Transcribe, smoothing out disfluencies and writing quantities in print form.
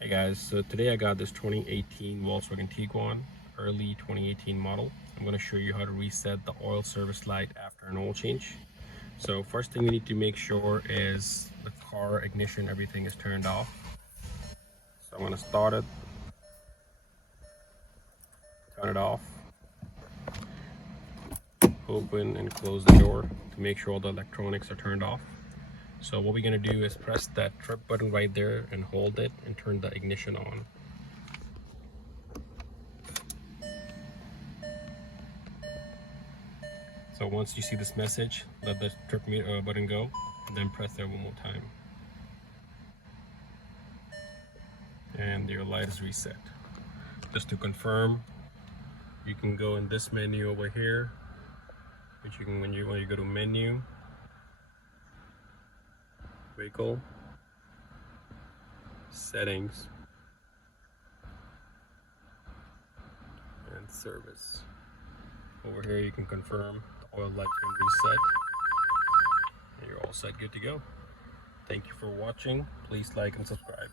Hey guys, so today I got this 2018 Volkswagen Tiguan, early 2018 model. I'm going to show you how to reset the oil service light after an oil change. So first thing we need to make sure is the car ignition, everything is turned off. So I'm going to start it, turn it off, open and close the door to make sure all the electronics are turned off. So what we're going to do is press that trip button right there and hold it and turn the ignition on. So once you see this message, let the trip button go, and then press that one more time. And your light is reset. Just to confirm, you can go in this menu over here, which you can when you go to menu, vehicle, settings, and service. Over here you can confirm the oil light been reset, and you're all set, good to go. Thank you for watching. Please like and subscribe.